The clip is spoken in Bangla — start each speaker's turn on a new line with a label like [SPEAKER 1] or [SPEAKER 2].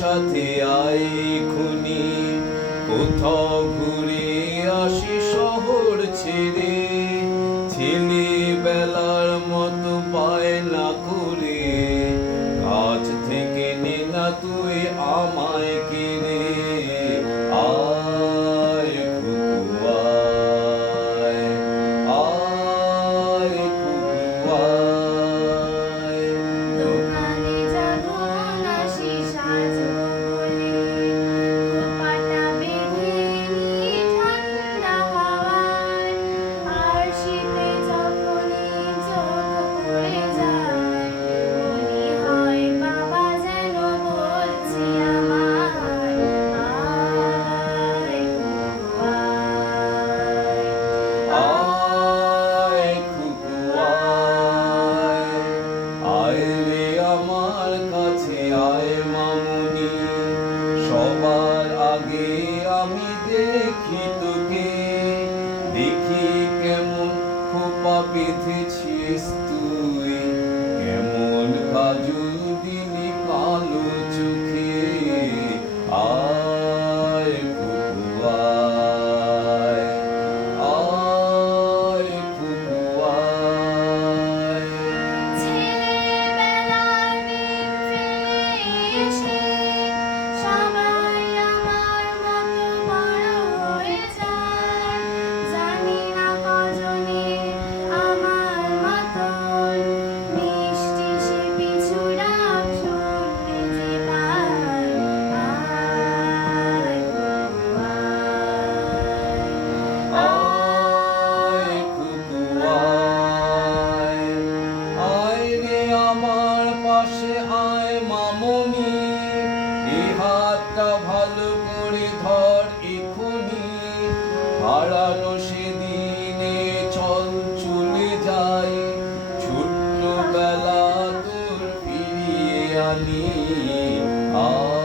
[SPEAKER 1] সাথে আয় খুনি কোথাও ঘুরে ты чист. হারানো সেদিনে চল চলে যাই ছোট্টবেলা তোর ফিরিয়ে আনি। আ